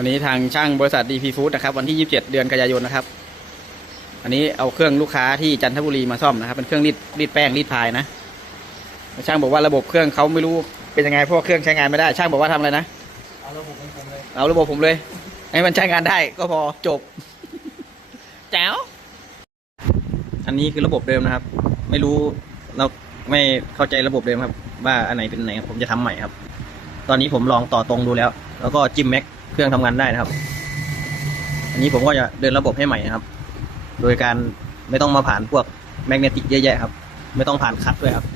วันนี้ทางช่างบริษัท DP Food นะครับ วันที่ 27 เดือนกันยายนนะครับ อันนี้เอาเครื่องลูกค้าที่จันทบุรีมาซ่อมนะครับ เป็นเครื่องรีดรีดแป้งรีดพายนะ ช่างบอกว่าระบบเครื่องเขาไม่รู้เป็นยังไงเพราะว่าเครื่องใช้งานไม่ได้ ช่างบอกว่าทำอะไรนะ เอาระบบของผมเลยเอาระบบผมเลย ให้มันใช้งานได้ก็พอจบ แจ๋ว อันนี้คือระบบเดิมนะครับ ไม่รู้เราไม่เข้าใจระบบเดิมครับ ว่าอันไหนเป็นไหนครับผมจะทำใหม่ครับ ตอนนี้ผมลองต่อตรงดูแล้ว แล้วก็จิ้มแม็ก เครื่องทำงานได้นะครับ อันนี้ผมก็จะเดินระบบให้ใหม่นะครับ โดยการไม่ต้องมาผ่านพวกแมกเนติกเยอะแยะครับ ไม่ต้องผ่านคัดด้วยครับ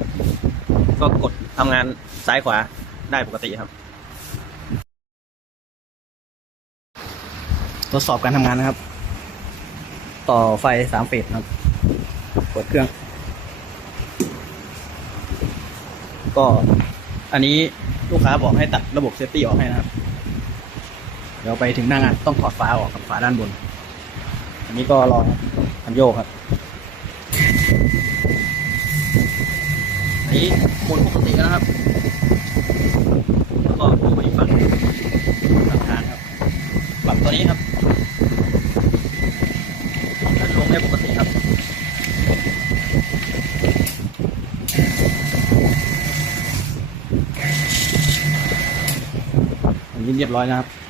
ก็กดทำงานซ้ายขวาได้ปกติครับ ทดสอบการทำงานนะครับ ต่อไฟสามเฟสครับเปิดเครื่อง ก็อันนี้ลูกค้าบอกให้ตัดระบบเซฟตี้ออกให้นะครับ เดี๋ยวไปถึงหน้างานต้องถอดฝาออกกับฝาด้านบน อันนี้ก็รอคันโยกครับอันนี้หมุนปกติแล้วนะครับแล้วก็ดูไปอีกฝั่งฝั่งทางครับปรับตัวนี้ครับขึ้นลงได้ปกติครับอันนี้เรียบร้อยนะครับ